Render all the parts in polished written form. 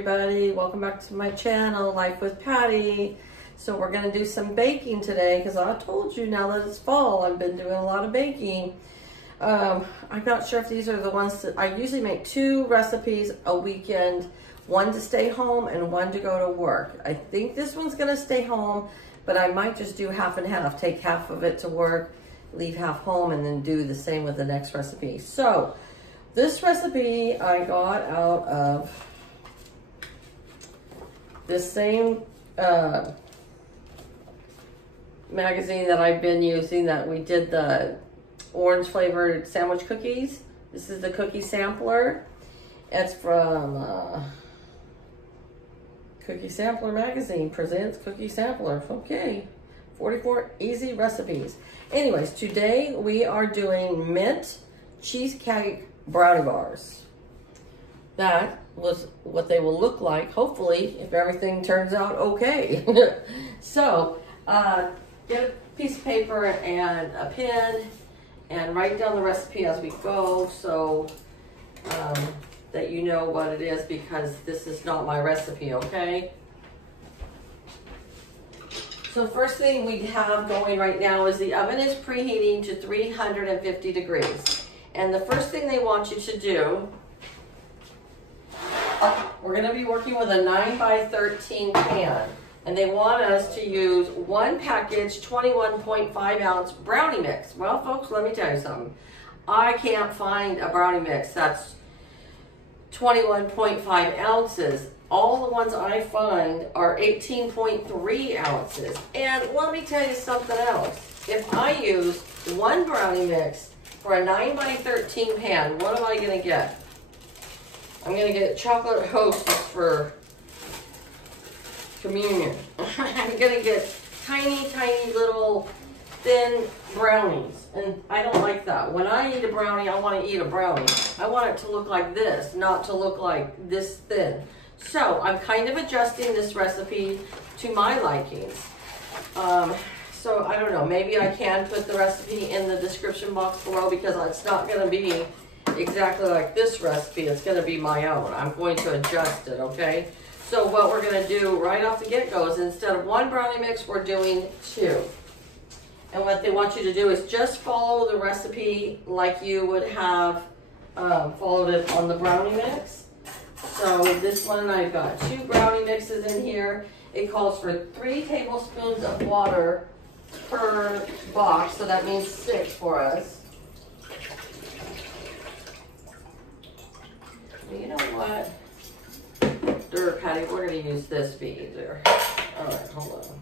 everybody, welcome back to my channel, Life with Patty. So we're going to do some baking today because I told you now that it's fall, I've been doing a lot of baking. I'm not sure if these are the ones that I usually make 2 recipes a weekend, one to stay home and one to go to work. I think this one's going to stay home, but I might just do half and half, take half of it to work, leave half home, and then do the same with the next recipe. So this recipe I got out of this same magazine that I've been using, that we did the orange flavored sandwich cookies. This is the cookie sampler. It's from Cookie Sampler magazine presents Cookie Sampler. Okay, 44 easy recipes. Anyways, today we are doing mint cheesecake brownie bars. That was what they will look like, hopefully, if everything turns out okay. So, get a piece of paper and a pen and write down the recipe as we go, so that you know what it is, because this is not my recipe, okay? So first thing we have going right now is the oven is preheating to 350 degrees. And the first thing they want you to do, we're going to be working with a 9 by 13 pan. And they want us to use 1 package 21.5 ounce brownie mix. Well, folks, let me tell you something. I can't find a brownie mix that's 21.5 ounces. All the ones I find are 18.3 ounces. And let me tell you something else. If I use 1 brownie mix for a 9 by 13 pan, what am I going to get? I'm going to get chocolate Hostess for communion. I'm going to get tiny, tiny little thin brownies. And I don't like that. When I eat a brownie, I want to eat a brownie. I want it to look like this, not to look like this thin. So I'm kind of adjusting this recipe to my likings. So I don't know, maybe I can put the recipe in the description box below, because it's not going to be exactly like this recipe. It's going to be my own. I'm going to adjust it, okay? So what we're going to do right off the get-go is, instead of 1 brownie mix, we're doing 2. And what they want you to do is just follow the recipe like you would have followed it on the brownie mix. So this one, I've got 2 brownie mixes in here. It calls for 3 tablespoons of water per box, so that means 6 for us. You know what? Patty, we're going to use this bead there. All right, hold on.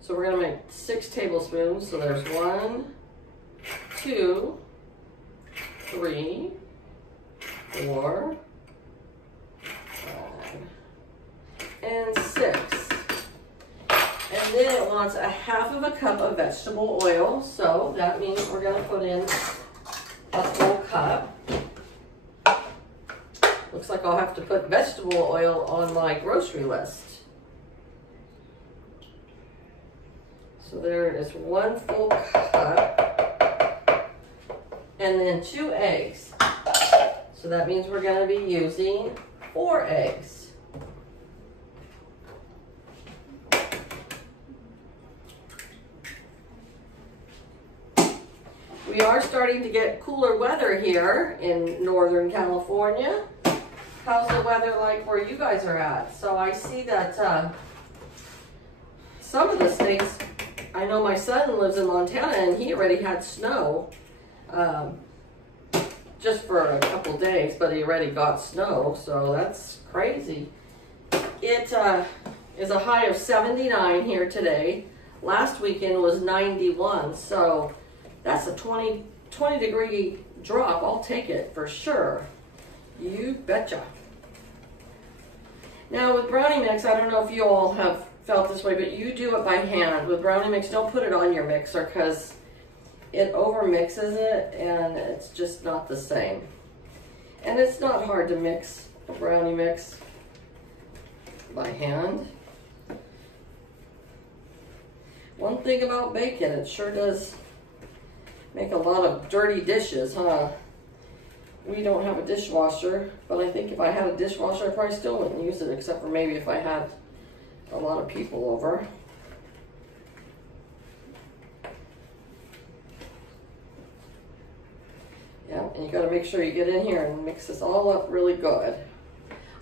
So we're going to make 6 tablespoons. So there's 1, 2, 3, 4, 5, and 6. And then it wants a half of a cup of vegetable oil. So that means we're going to put in a full cup. Looks like I'll have to put vegetable oil on my grocery list. So there is 1 full cup. And then 2 eggs. So that means we're going to be using 4 eggs. We are starting to get cooler weather here in Northern California. How's the weather like where you guys are at? So I see that some of the states, I know my son lives in Montana and he already had snow just for a couple days, but he already got snow, so that's crazy. It is a high of 79 here today. Last weekend was 91, so that's a 20 degree drop. I'll take it for sure. You betcha. Now with brownie mix, I don't know if you all have felt this way, but you do it by hand. With brownie mix, don't put it on your mixer, because it over mixes it and it's just not the same. And it's not hard to mix a brownie mix by hand. One thing about bacon, it sure does make a lot of dirty dishes, huh? We don't have a dishwasher, but I think if I had a dishwasher, I probably still wouldn't use it, except for maybe if I had a lot of people over. Yeah, and you gotta make sure you get in here and mix this all up really good.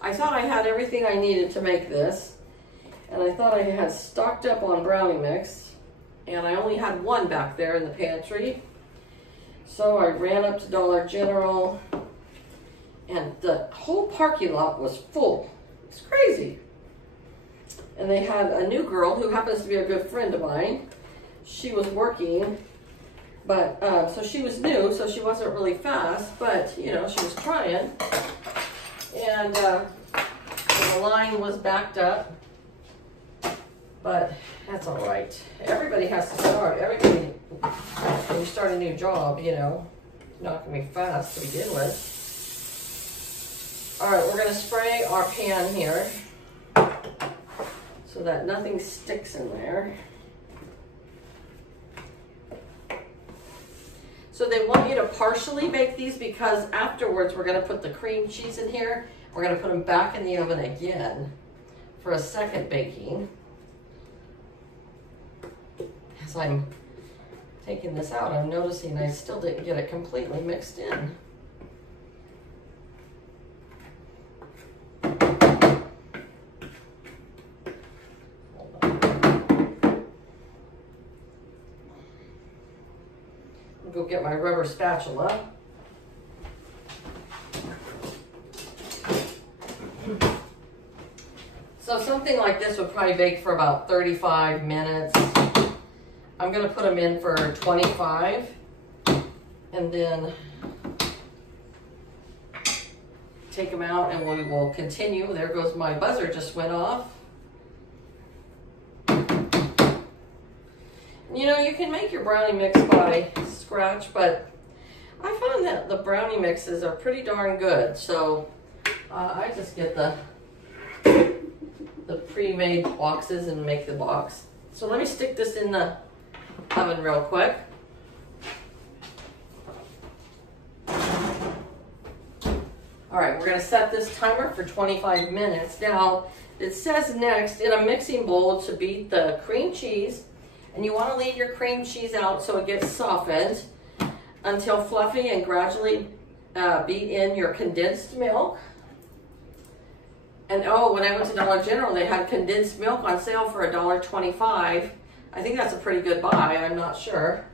I thought I had everything I needed to make this, and I thought I had stocked up on brownie mix, and I only had one back there in the pantry. So I ran up to Dollar General, and the whole parking lot was full. It's crazy. And they had a new girl who happens to be a good friend of mine. She was working, but so she was new, so she wasn't really fast, but you know, she was trying. And the line was backed up, but that's all right. Everybody has to start. Everybody, when you start a new job, you know, not gonna be fast to begin with. All right, we're gonna spray our pan here so that nothing sticks in there. So they want you to partially bake these because afterwards we're gonna put the cream cheese in here. We're gonna put them back in the oven again for a second baking. As I'm taking this out, I'm noticing I still didn't get it completely mixed in. Go get my rubber spatula. So something like this would probably bake for about 35 minutes. I'm gonna put them in for 25 and then take them out and we will continue. There goes my buzzer, just went off. You know, you can make your brownie mix by scratch, but I found that the brownie mixes are pretty darn good. So I just get the pre-made boxes and make the box. So let me stick this in the oven real quick. All right, we're gonna set this timer for 25 minutes. Now, it says next, in a mixing bowl to beat the cream cheese, and you wanna leave your cream cheese out so it gets softened until fluffy, and gradually beat in your condensed milk. And oh, when I went to Dollar General, they had condensed milk on sale for $1.25. I think that's a pretty good buy, I'm not sure.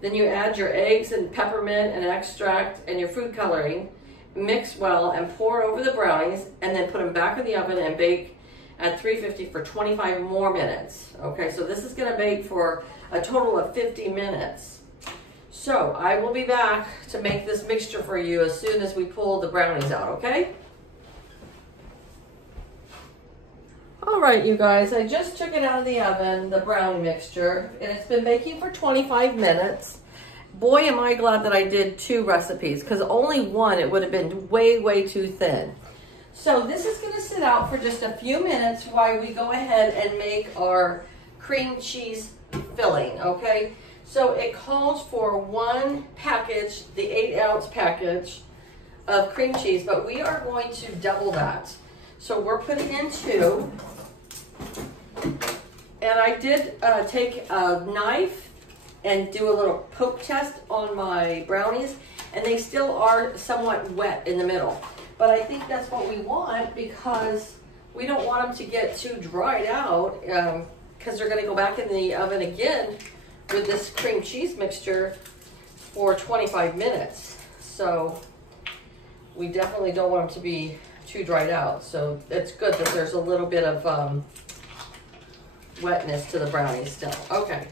Then you add your eggs and peppermint and extract and your food coloring. Mix well and pour over the brownies, and then put them back in the oven and bake at 350 for 25 more minutes. Okay, so this is gonna bake for a total of 50 minutes. So I will be back to make this mixture for you as soon as we pull the brownies out, okay? All right, you guys, I just took it out of the oven, the brownie mixture, and it's been baking for 25 minutes. Boy, am I glad that I did 2 recipes, because only one, it would have been way, way too thin. So this is gonna sit out for just a few minutes while we go ahead and make our cream cheese filling, okay? So it calls for 1 package, the 8-ounce package of cream cheese, but we are going to double that. So we're putting in 2. And I did take a knife and do a little poke test on my brownies, and they still are somewhat wet in the middle. But I think that's what we want, because we don't want them to get too dried out, because they're going to go back in the oven again with this cream cheese mixture for 25 minutes. So we definitely don't want them to be too dried out. So it's good that there's a little bit of wetness to the brownies still. Okay,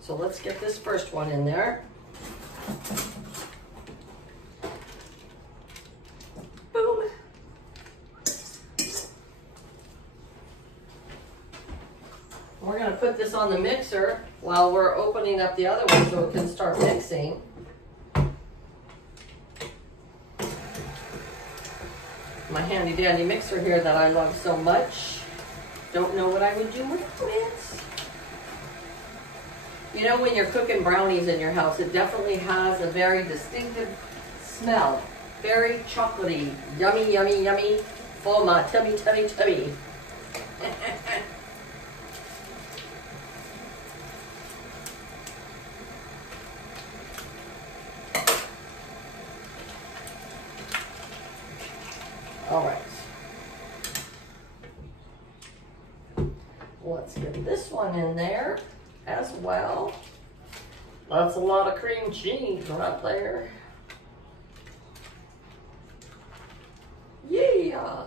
so let's get this first one in there. Boom. We're gonna put this on the mixer while we're opening up the other one so it can start mixing. My handy dandy mixer here that I love so much. Don't know what I would do without it. You know, when you're cooking brownies in your house, it definitely has a very distinctive smell. Very chocolatey. Yummy, yummy, yummy. Oh, my tummy, tummy, tummy. All right. Let's get this one in there as well. That's a lot of cream cheese right there. Yeah.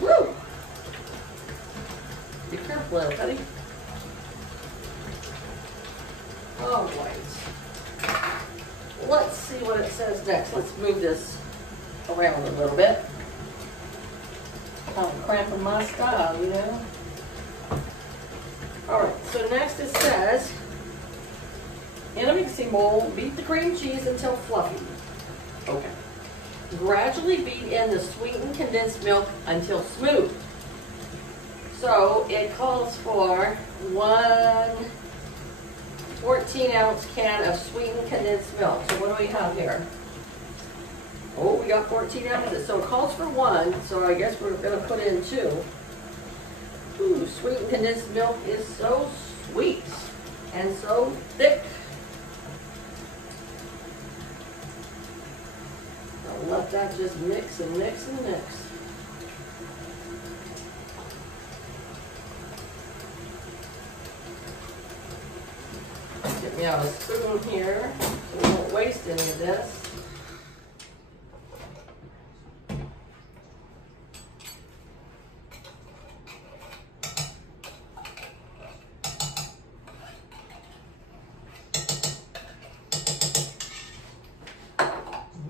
Woo. Be careful there, buddy. All right. Let's see what it says next. Let's move this around a little bit. Kind of cramping my style, you know. Alright, so next it says, in a mixing bowl, beat the cream cheese until fluffy. Okay. Gradually beat in the sweetened condensed milk until smooth. So it calls for 1 14-ounce can of sweetened condensed milk. So what do we have here? Oh, we got 14 ounces. So it calls for 1, so I guess we're going to put in 2. Ooh, sweetened condensed milk is so sweet and so thick. I'll let that just mix and mix and mix. Get me out a spoon here so we won't waste any of this.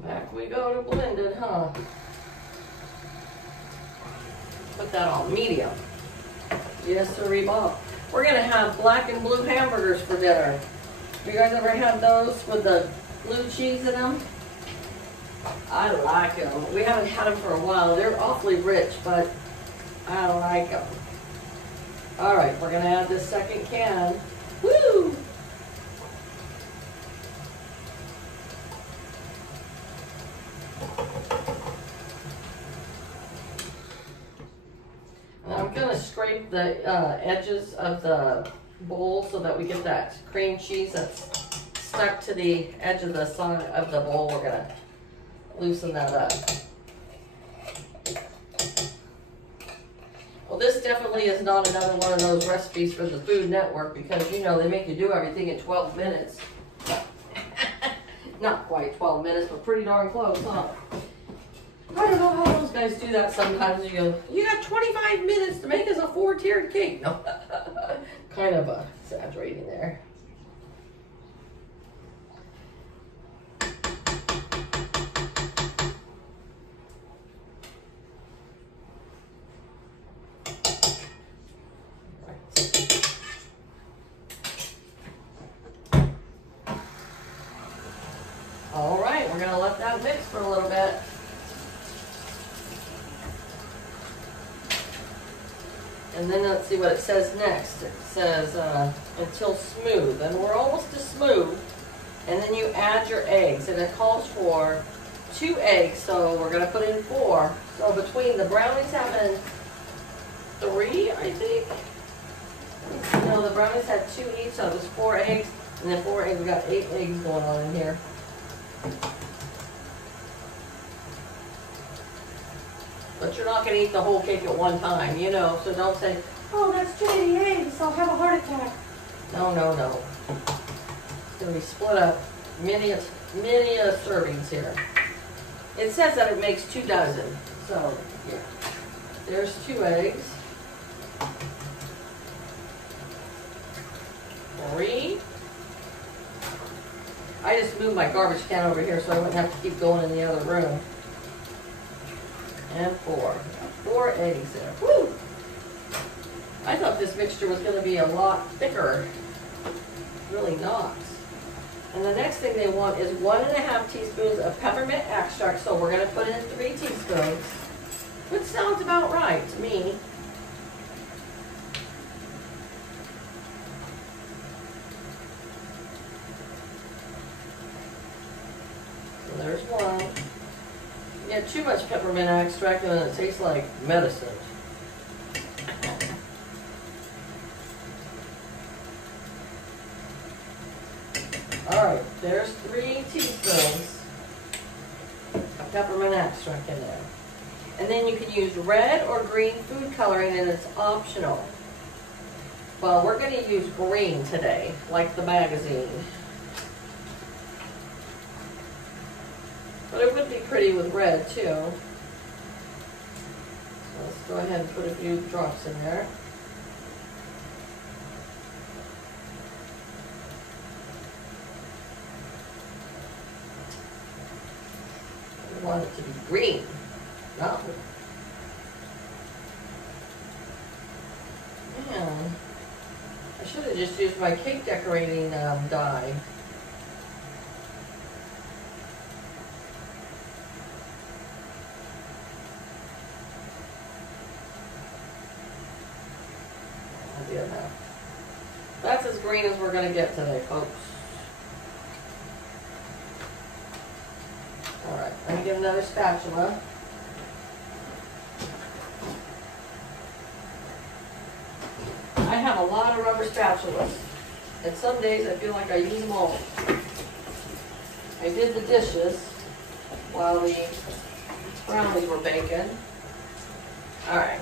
Back we go to blended, huh? Put that on medium. Yes, sir, Bob. We're gonna have black and blue hamburgers for dinner. You guys ever had those with the blue cheese in them? I like them. We haven't had them for a while. They're awfully rich, but I like them. All right, we're gonna add this second can. Woo! And I'm gonna scrape the edges of the bowl so that we get that cream cheese that's stuck to the edge of the side of the bowl. We're gonna loosen that up. Well, this definitely is not another one of those recipes for the Food Network because, you know, they make you do everything in 12 minutes. Not quite 12 minutes, but pretty darn close, huh? I don't know how those guys do that sometimes. You go, you got 25 minutes to make us a 4-tiered cake. No, kind of exaggerating there. All right, we're gonna let that mix for a little bit. And then let's see what it says next. It says until smooth, and we're almost to smooth. And then you add your eggs, and it calls for 2 eggs, so we're gonna put in 4. So between the brownies having 3, I think. No, the brownies had 2 each, so it was 4 eggs, and then 4 eggs. We got 8 eggs going on in here. But you're not going to eat the whole cake at one time, you know, so don't say, oh, that's too many eggs, I'll have a heart attack. No, no, no. It's going to be split up, many servings here. It says that it makes 2 dozen, so, yeah. There's 2 eggs. 3. I just moved my garbage can over here so I wouldn't have to keep going in the other room. And 4. 4 eggs there. Woo! I thought this mixture was going to be a lot thicker. Really not. And the next thing they want is 1½ teaspoons of peppermint extract. So we're going to put in 3 teaspoons. Which sounds about right to me. get too much peppermint extract and then it tastes like medicine. Alright, there's 3 teaspoons of peppermint extract in there. And then you can use red or green food coloring, and it's optional. Well, we're going to use green today, like the magazine. But it would be pretty with red too. So let's go ahead and put a few drops in there. We want it to be green, not blue. Man, I should have just used my cake decorating dye. That's as green as we're going to get today, folks. Alright, let me get another spatula. I have a lot of rubber spatulas, and some days I feel like I use them all. I did the dishes while the brownies were baking. Alright.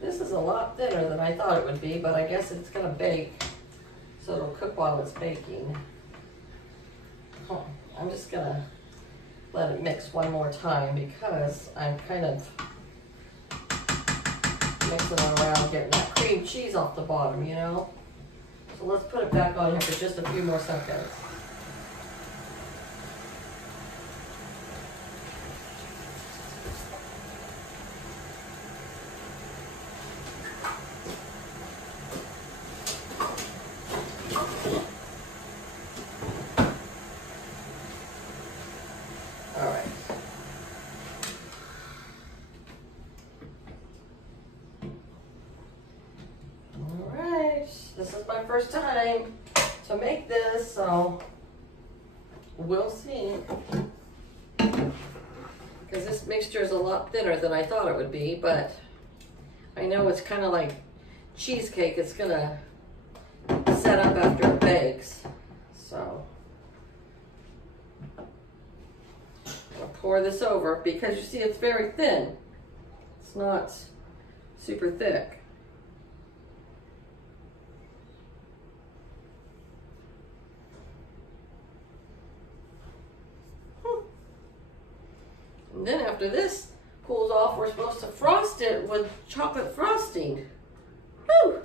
This is a lot thinner than I thought it would be, but I guess it's going to bake, so it'll cook while it's baking. I'm just going to let it mix one more time because I'm kind of mixing it around, getting that cream cheese off the bottom, you know? So let's put it back on here for just a few more seconds. This is my first time to make this, so we'll see. Because this mixture is a lot thinner than I thought it would be, but I know it's kind of like cheesecake. It's gonna set up after it bakes. So I'll pour this over because you see it's very thin. It's not super thick. And then after this cools off, we're supposed to frost it with chocolate frosting. Woo!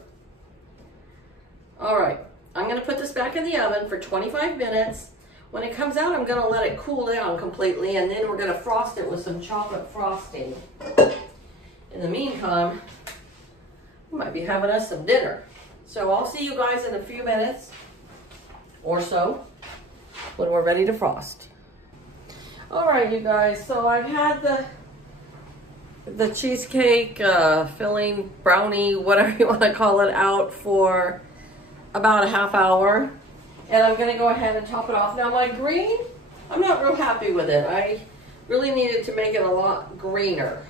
All right, I'm gonna put this back in the oven for 25 minutes. When it comes out, I'm gonna let it cool down completely, and then we're gonna frost it with some chocolate frosting. In the meantime, we might be having us some dinner. So I'll see you guys in a few minutes or so when we're ready to frost. All right, you guys, so I've had the cheesecake filling brownie, whatever you want to call it, out for about a half hour. And I'm going to go ahead and top it off. Now my green, I'm not real happy with it. I really needed to make it a lot greener.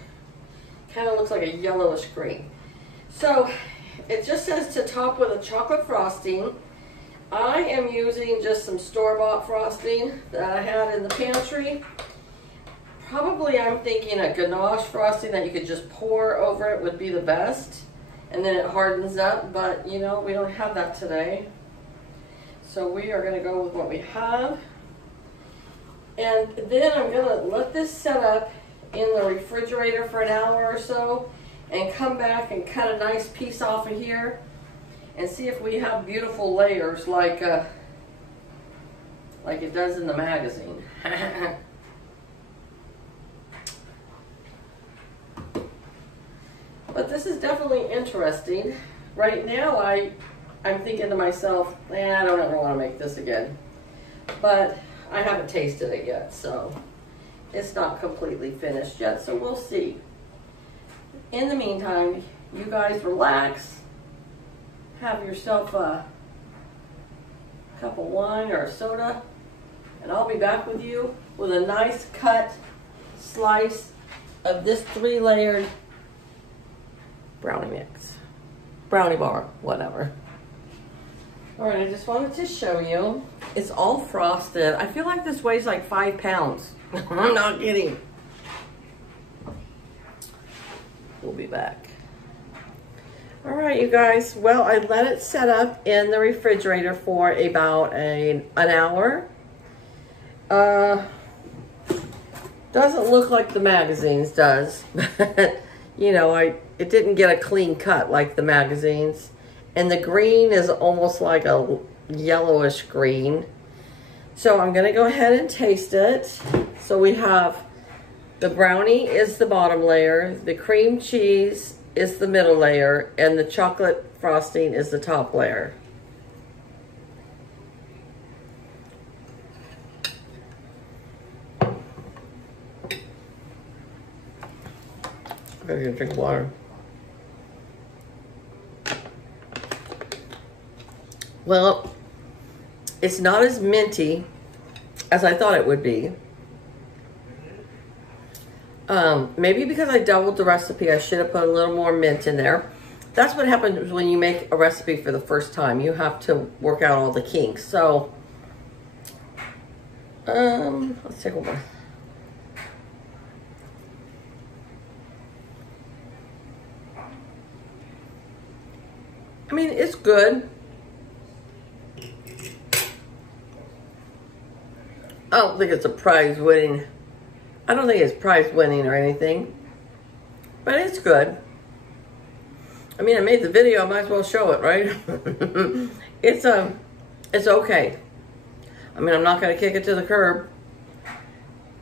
Kind of looks like a yellowish green. So it just says to top with a chocolate frosting. I am using just some store-bought frosting that I had in the pantry. Probably I'm thinking a ganache frosting that you could just pour over it would be the best. And then it hardens up, but you know, we don't have that today. So we are gonna go with what we have. And then I'm gonna let this set up in the refrigerator for an hour or so and come back and cut a nice piece off of here and see if we have beautiful layers like it does in the magazine. But this is definitely interesting. Right now I'm thinking to myself, I don't ever want to make this again. But I haven't tasted it yet, so it's not completely finished yet, so we'll see. In the meantime, you guys relax. Have yourself a cup of wine or a soda, and I'll be back with you with a nice cut slice of this 3-layered brownie mix. Brownie bar, whatever. All right, I just wanted to show you. It's all frosted. I feel like this weighs like 5 pounds. I'm not kidding. We'll be back. All right, you guys. Well, I let it set up in the refrigerator for about an hour. Doesn't look like the magazines does, but you know, it didn't get a clean cut like the magazines. And the green is almost like a yellowish green. So I'm gonna go ahead and taste it. So we have the brownie is the bottom layer, the cream cheese is the middle layer, and the chocolate frosting is the top layer. I'm gonna drink water. Well, it's not as minty as I thought it would be. Maybe because I doubled the recipe, I should have put a little more mint in there. That's what happens when you make a recipe for the first time. You have to work out all the kinks. So, let's take a one. I mean, it's good. I don't think it's a prize winning. I don't think it's prize winning or anything, but it's good. I mean, I made the video, I might as well show it, right? It's okay. I mean, I'm not gonna kick it to the curb,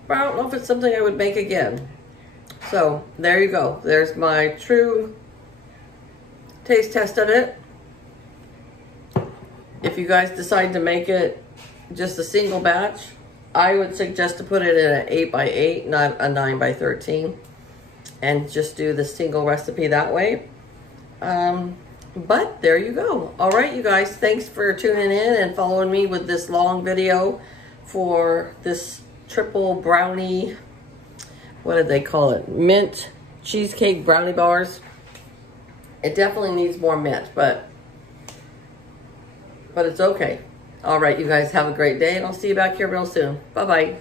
but I don't know if it's something I would make again. So there you go. There's my true taste test of it. If you guys decide to make it just a single batch, I would suggest to put it in an 8x8, not a 9x13, and just do the single recipe that way. But there you go. All right, you guys, thanks for tuning in and following me with this long video for this triple brownie, what did they call it? Mint cheesecake brownie bars. It definitely needs more mint, but it's okay. All right, you guys have a great day, and I'll see you back here real soon. Bye-bye.